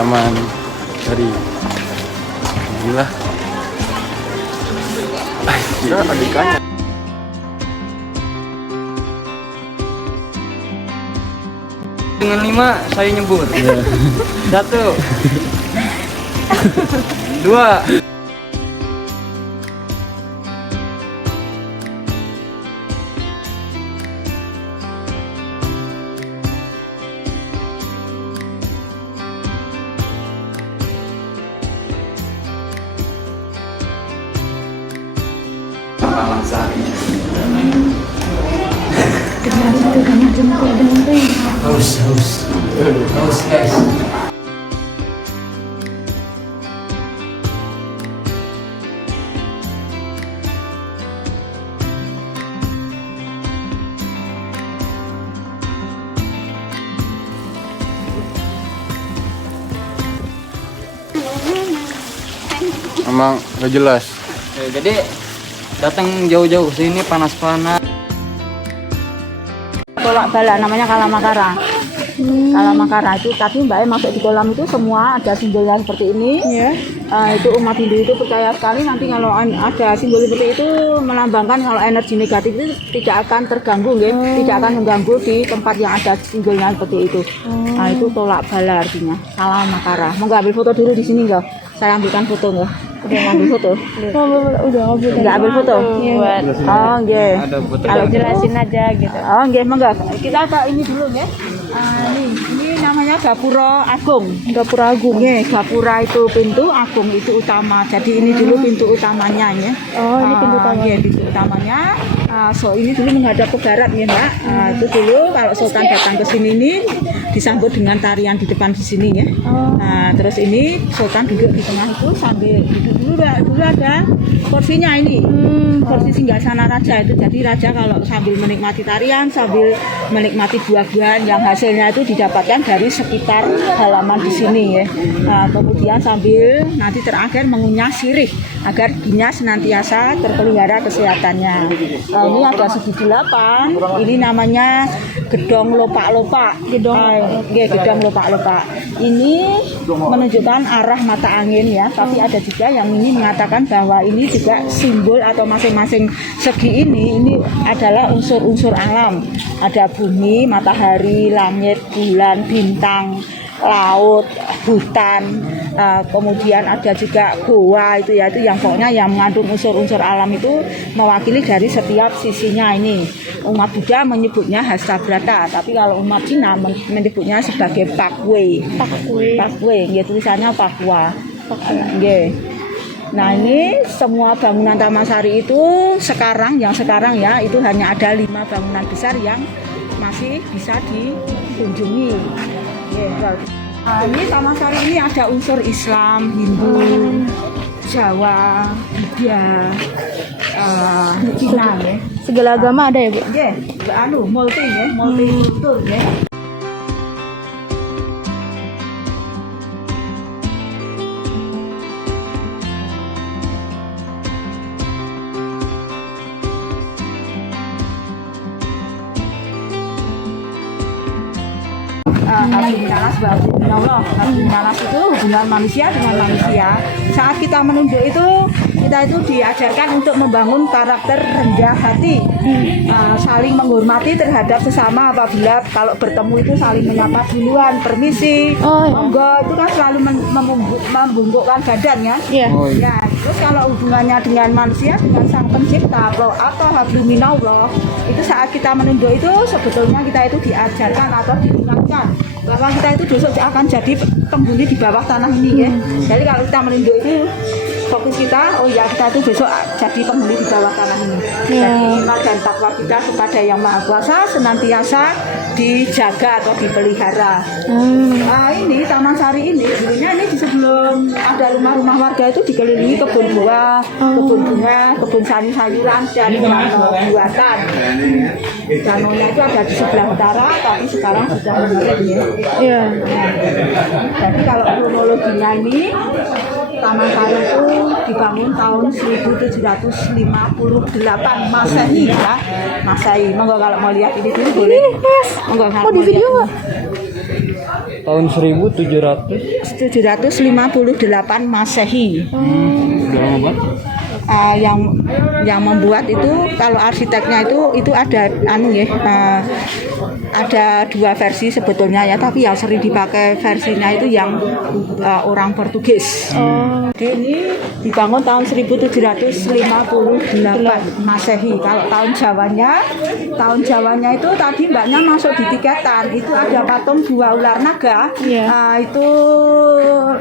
Taman Sari. Gila. Kira adikannya. Dengan 5 saya nyebut. Yeah. 1 2 Haus guys. Emang gak jelas. Jadi datang jauh-jauh sini panas-panas. Tolak bala namanya Kalamakara. Kalamakara itu, tapi Mbak masuk di kolam itu semua ada simbolnya seperti ini. Ya. Itu umat Hindu itu percaya sekali nanti kalau ada simbol seperti itu melambangkan kalau energi negatif itu tidak akan terganggu, tidak akan mengganggu di tempat yang ada simbolnya seperti itu. Nah itu tolak bala artinya. Kalamakara. Mau nggak ambil foto dulu di sini nggak? Saya ambilkan foto nggak? Udah ngambil foto? Udah Nggak ambil foto? Buat Oh nggih. kalau jelasin aja gitu. Oh nggih, monggo. Kita ke ini dulu nggih. Ini namanya Gapura Agung. Gapura Agung. Nggih, Gapura itu pintu, Agung itu utama. Jadi ini dulu pintu utamanya ya. Oh, ini pintu utama. Nggih, pintu utamanya. So ini dulu menghadap ke barat ya, Mbak. Itu dulu kalau sultan datang ke sini nih disambut dengan tarian di depan di sini ya. Nah, terus ini sultan duduk di tengah itu sambil duduk dulu ada kursinya ini. Kursi singgasana raja itu. Jadi raja kalau sambil menikmati tarian, sambil menikmati buah-buahan yang hasilnya itu didapatkan dari sekitar halaman di sini ya. Nah, kemudian sambil nanti terakhir mengunyah sirih agar dinya senantiasa terpelihara kesehatannya. Ini ada segi 8. Ini namanya Gedong Lopak-Lopak. Gedong Lopak-Lopak. Ini menunjukkan arah mata angin ya. Tapi ada juga yang ini mengatakan bahwa ini juga simbol atau masing-masing segi ini adalah unsur-unsur alam. Ada bumi, matahari, langit, bulan, bintang, laut, hutan, kemudian ada juga goa itu ya, itu yang pokoknya yang mengandung unsur-unsur alam itu mewakili dari setiap sisinya ini. Umat Buddha menyebutnya Hastabrata, tapi kalau umat Cina menyebutnya sebagai Pakwe. Pakwe, ya tulisannya Pakwa. Nggih. Nah ini semua bangunan Taman Sari itu sekarang ya itu hanya ada 5 bangunan besar yang masih bisa dikunjungi. Nah, ini Taman Sari ini ada unsur Islam, Hindu, Jawa, Buddha, Cina ya. Segala agama ada ya, Bu? Nggih, multi kultur ya. Nalas itu hubungan manusia dengan manusia. Saat kita menunduk itu kita itu diajarkan untuk membangun karakter rendah hati, saling menghormati terhadap sesama. Apabila kalau bertemu itu saling menyapa duluan, permisi, monggo, itu kan selalu membungkukkan badan ya. Ya, terus kalau hubungannya dengan manusia, dengan sang pencipta atau habluminallah, itu saat kita menunduk itu sebetulnya kita itu diajarkan atau diingatkan bahwa kita itu besok akan jadi penghuni di bawah tanah ini ya. Jadi kalau kita menunduk itu fokus kita, kita itu besok jadi penghuni di bawah tanah ini. Jadi iman dan takwa kita kepada Yang Maha Kuasa senantiasa dijaga atau dipelihara. Nah ini Taman Sari ini dulunya ini sebelum ada rumah-rumah warga itu dikelilingi kebun buah, kebun bunga, kebun sayur-sayuran dan danau buatan. Danaunya itu ada di sebelah utara, tapi sekarang sudah menurun ya. Jadi kalau kronologinya ini Taman Sari itu dibangun tahun 1758 Masehi ya. Masehi. Monggo kalau mau lihat ini dulu boleh. Monggo. Oh di video nggak? Tahun 1700. 758 Masehi. Udah lama banget. Yang membuat itu kalau arsiteknya itu ada ada dua versi sebetulnya ya, tapi yang sering dipakai versinya itu yang orang Portugis. Jadi ini dibangun tahun 1758 Masehi. Kalau tahun Jawanya itu tadi mbaknya masuk di tiketan itu ada patung dua ular naga. Itu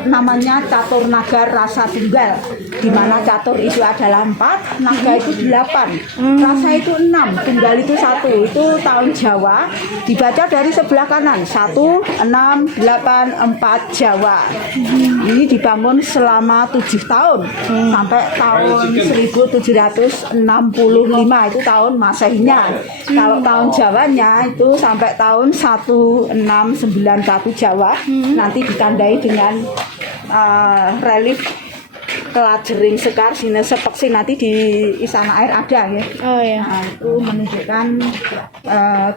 namanya catur naga rasa tunggal, di mana catur itu adalah 4, naga itu 8, rasa itu 6, tunggal itu 1. Itu tahun Jawa, dibaca dari sebelah kanan 1, 6, 8, 4 Jawa. Ini dibangun selama 7 tahun sampai tahun 1765 itu tahun Masehinya. Kalau tahun Jawanya itu sampai tahun 1691 Jawa. Nanti ditandai dengan relief kelajering sekar sini sepeksi nanti di Istana Air ada ya. Nah, itu menunjukkan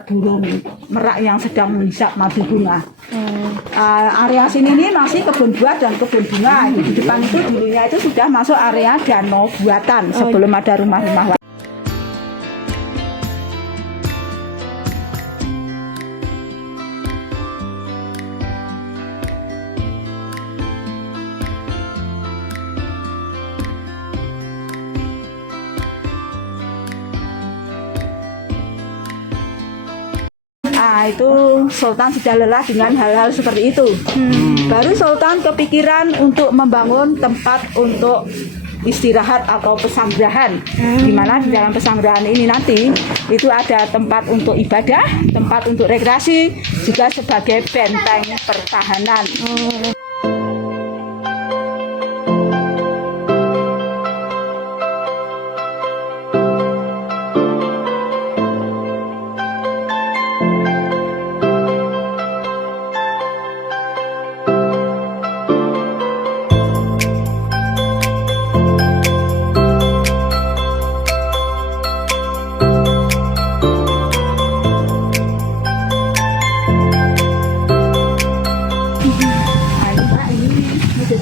burung merak yang sedang menghisap madu bunga. Area sini ini masih kebun buah dan kebun bunga. Di depan itu dulunya itu sudah masuk area danau buatan sebelum ada rumah-rumah. Itu Sultan sudah lelah dengan hal-hal seperti itu. Baru Sultan kepikiran untuk membangun tempat untuk istirahat atau pesanggrahan, di mana di dalam pesanggrahan ini nanti itu ada tempat untuk ibadah, tempat untuk rekreasi, juga sebagai benteng pertahanan.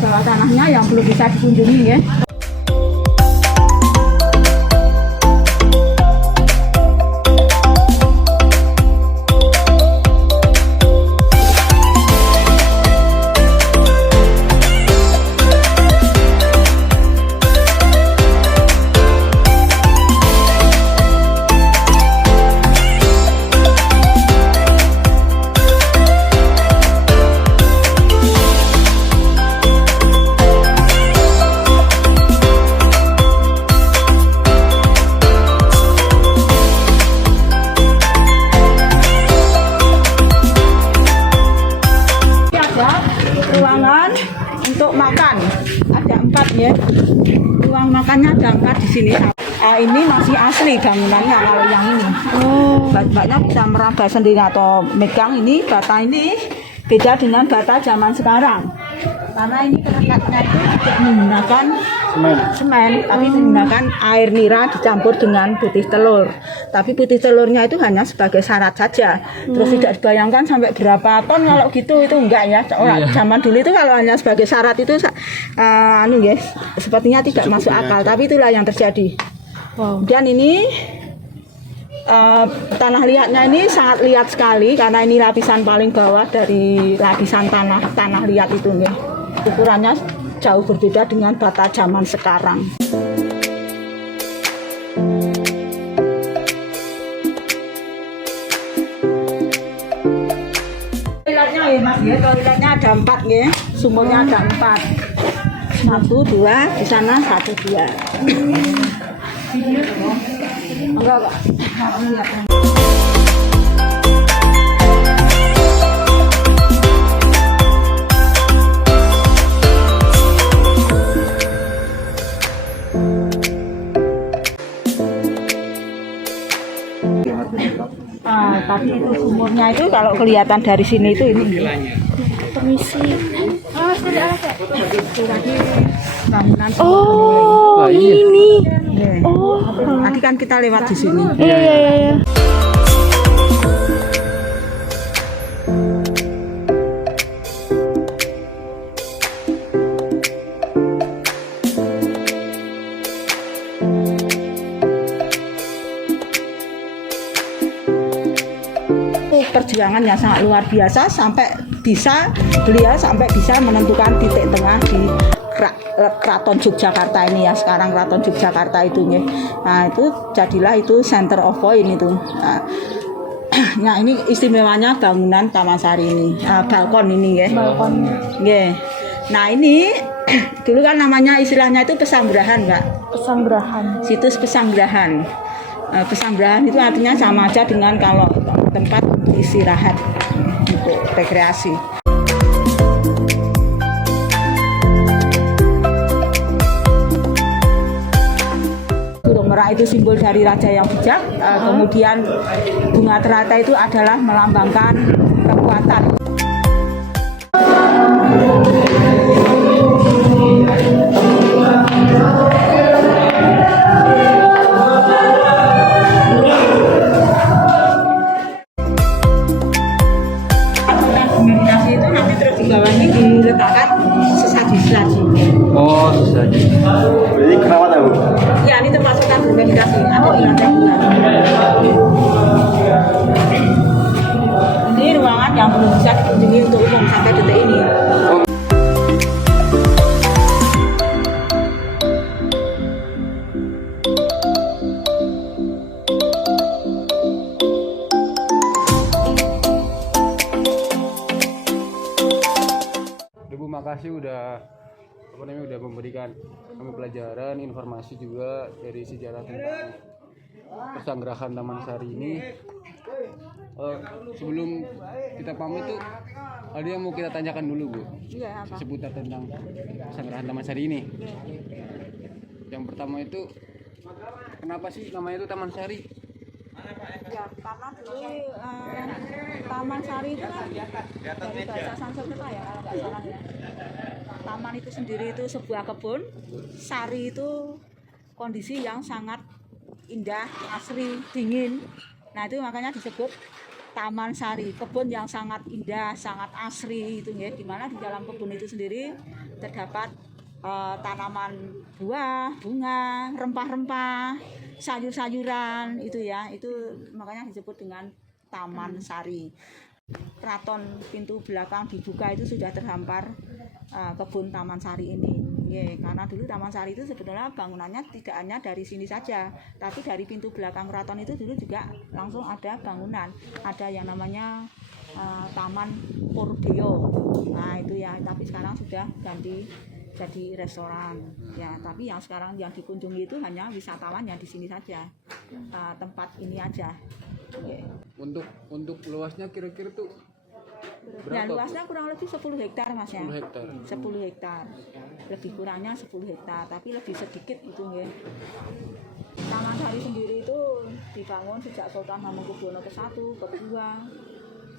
Bawah tanahnya yang belum bisa dikunjungi ya. Ruangan untuk makan ada 4 ya. Ruang makannya ada 4 di sini. Ini masih asli bangunannya kalau yang ini. Mbaknya bisa meraba sendiri atau megang ini bata ini beda dengan bata zaman sekarang. Karena ini kerakatnya itu tidak menggunakan semen, tapi menggunakan air nira dicampur dengan putih telur. Tapi putih telurnya itu hanya sebagai syarat saja. Terus tidak dibayangkan sampai berapa ton kalau gitu, itu enggak ya. Zaman dulu itu kalau hanya sebagai syarat itu sepertinya tidak masuk akal, tapi itulah yang terjadi. Dan ini tanah liatnya ini sangat liat sekali karena ini lapisan paling bawah dari lapisan tanah liat itu nih. Ukurannya jauh berbeda dengan bata zaman sekarang. Toiletnya ya Mas ya, toiletnya ada 4 ya, sumurnya ada 4. 1, 2, di sana 1, 2. Enggak. Tapi itu sumurnya itu kalau kelihatan dari sini itu ini. Permisi. Bangunan. Ini. Tadi kan kita lewat di sini. Iya. perjuangan yang sangat luar biasa beliau sampai bisa menentukan titik tengah di Keraton Yogyakarta ini ya, sekarang Keraton Yogyakarta itu ya. Nah itu jadilah itu center of point itu. Nah ini istimewanya bangunan Taman Sari ini, balkon ini ya. Balkon. Yeah. Nah ini dulu kan namanya istilahnya itu Pesanggerahan Mbak. Pesanggerahan. Situs Pesanggerahan. Pesanggerahan itu artinya sama aja dengan kalau tempat untuk istirahat, untuk rekreasi. Burung merak itu simbol dari raja yang bijak, kemudian bunga teratai itu adalah melambangkan kekuatan. Meditasi itu nanti terus di bawahnya diletakkan sesaji-sesaji. Oh, sesaji. Ini kenapa tahu? Ya, ini tempat sultan bermeditasi, ada di lantai 2. Ini ruangan yang belum bisa dikunjungi untuk umum sampai detik ini. Ibu makasih udah memberikan kami pelajaran, informasi juga dari sejarah tentang Pesanggerahan Taman Sari ini. Sebelum kita pamit tuh ada yang mau kita tanyakan dulu Bu, Iya, apa? seputar tentang Pesanggerahan Taman Sari ini. Yang pertama itu kenapa sih namanya itu Taman Sari? Ya, karena dulu Taman Sari itu kan dari bahasa Sanskerta ya kalau nggak salah ya. Taman itu sendiri itu sebuah kebun, sari itu kondisi yang sangat indah, asri, dingin. Nah itu makanya disebut Taman Sari, kebun yang sangat indah, sangat asri itu ya. Dimana di dalam kebun itu sendiri terdapat tanaman buah, bunga, rempah-rempah, sayur-sayuran itu ya. Itu makanya disebut dengan Taman Sari. Keraton pintu belakang dibuka itu sudah terhampar kebun Taman Sari ini. Ya, karena dulu Taman Sari itu sebetulnya bangunannya tidak hanya dari sini saja, tapi dari pintu belakang keraton itu dulu juga langsung ada bangunan. Ada yang namanya Taman Purdeo. Nah, itu ya, tapi sekarang sudah ganti jadi restoran. Ya, tapi yang sekarang yang dikunjungi itu hanya wisatawan yang di sini saja. Tempat ini aja. Okay. Untuk luasnya kira-kira tuh Ya, berapa? luasnya kurang lebih 10 hektar Mas ya. 10 hektar. 10 hektar. Lebih kurangnya 10 hektar, tapi lebih sedikit itu ya. Taman Sari sendiri itu dibangun sejak Sultan Hamengkubuwono ke-1, ke-2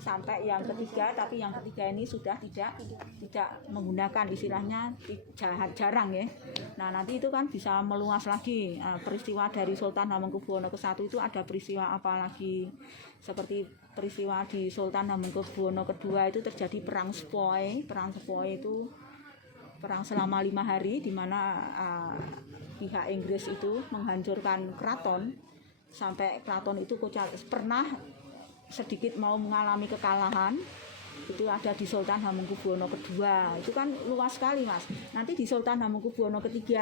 sampai yang ketiga, tapi yang ketiga ini sudah tidak menggunakan, istilahnya jarang ya. Nah nanti itu kan bisa meluas lagi. Peristiwa dari Sultan Hamengkubuwono ke-1 itu ada peristiwa apa lagi, seperti peristiwa di Sultan Hamengkubuwono ke-2 itu terjadi perang Sepoy. Perang Sepoy itu perang selama 5 hari di mana pihak Inggris itu menghancurkan keraton sampai keraton itu pernah sedikit mau mengalami kekalahan. Itu ada di Sultan Hamengkubuwono ke-2. Itu kan luas sekali Mas. Nanti di Sultan Hamengkubuwono ke-3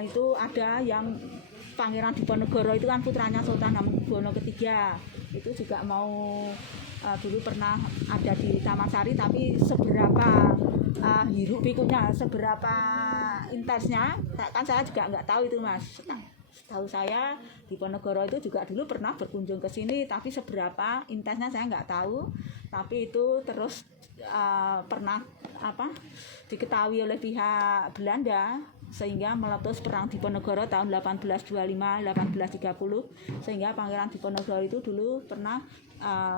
itu ada yang Pangeran Diponegoro itu kan putranya Sultan Hamengkubuwono ke-3. Itu juga mau dulu pernah ada di Taman Sari, tapi seberapa hiruk pikuknya, seberapa intensnya kan saya juga nggak tahu itu Mas. Tahu saya Diponegoro itu juga dulu pernah berkunjung ke sini, tapi seberapa intensnya saya nggak tahu. Tapi itu terus pernah diketahui oleh pihak Belanda sehingga meletus perang Diponegoro tahun 1825-1830, sehingga Pangeran Diponegoro itu dulu pernah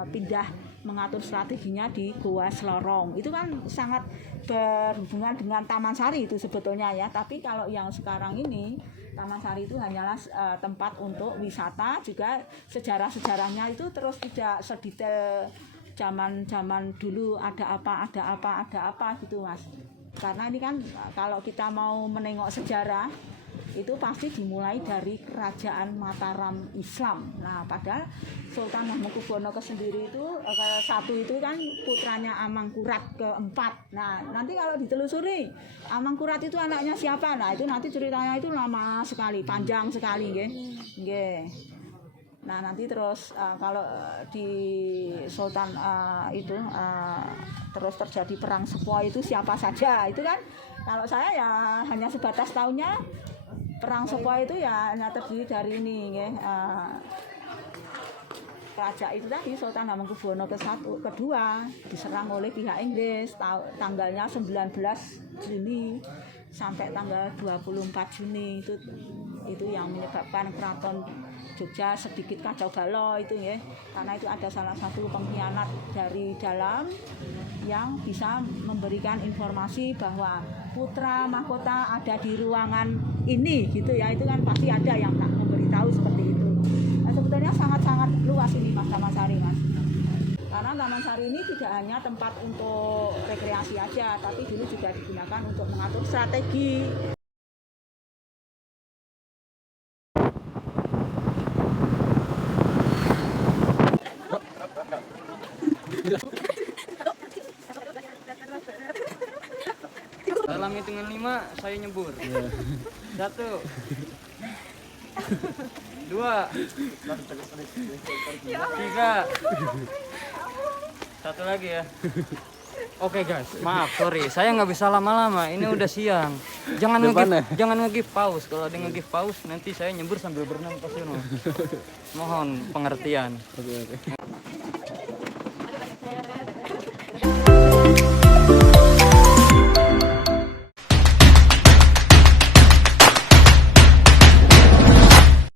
pindah mengatur strateginya di Goa Slorong. Itu kan sangat berhubungan dengan Taman Sari itu sebetulnya ya. Tapi kalau yang sekarang ini Taman Sari itu hanyalah tempat untuk wisata, juga sejarah-sejarahnya itu terus tidak sedetail zaman dulu ada apa gitu Mas. Karena ini kan kalau kita mau menengok sejarah itu pasti dimulai dari kerajaan Mataram Islam. Nah, padahal Sultan Hamengkubuwono sendiri itu satu itu kan putranya Amangkurat keempat. Nah, nanti kalau ditelusuri Amangkurat itu anaknya siapa? Nah, itu nanti ceritanya itu lama sekali, panjang sekali, nggih. Nggih. Nah, nanti terus kalau di Sultan itu terus terjadi perang Sepoi itu siapa saja itu kan, kalau saya ya hanya sebatas tahunya perang Sepoi itu ya hanya terdiri dari ini, raja itu tadi Sultan Hamengkubuwono kedua diserang oleh pihak Inggris tanggalnya 19 Juni sampai tanggal 24 Juni itu yang menyebabkan keraton Jogja sedikit kacau balau itu ya, karena itu ada salah satu pengkhianat dari dalam yang bisa memberikan informasi bahwa putra mahkota ada di ruangan ini gitu ya, itu kan pasti ada yang tak memberitahu seperti itu. Nah, sebetulnya sangat-sangat luas ini Mas Taman Sari, Mas. Karena Taman Sari ini tidak hanya tempat untuk rekreasi aja, tapi dulu juga digunakan untuk mengatur strategi. Dalam hitungan 5 saya nyebur. 1 2 3 1 lagi ya. Oke guys, maaf sorry, saya nggak bisa lama-lama. Ini udah siang. Jangan nge-give pause. Kalau ada nge-give pause, nanti saya nyebur sambil berenang ke sini. Mohon pengertian. Oke.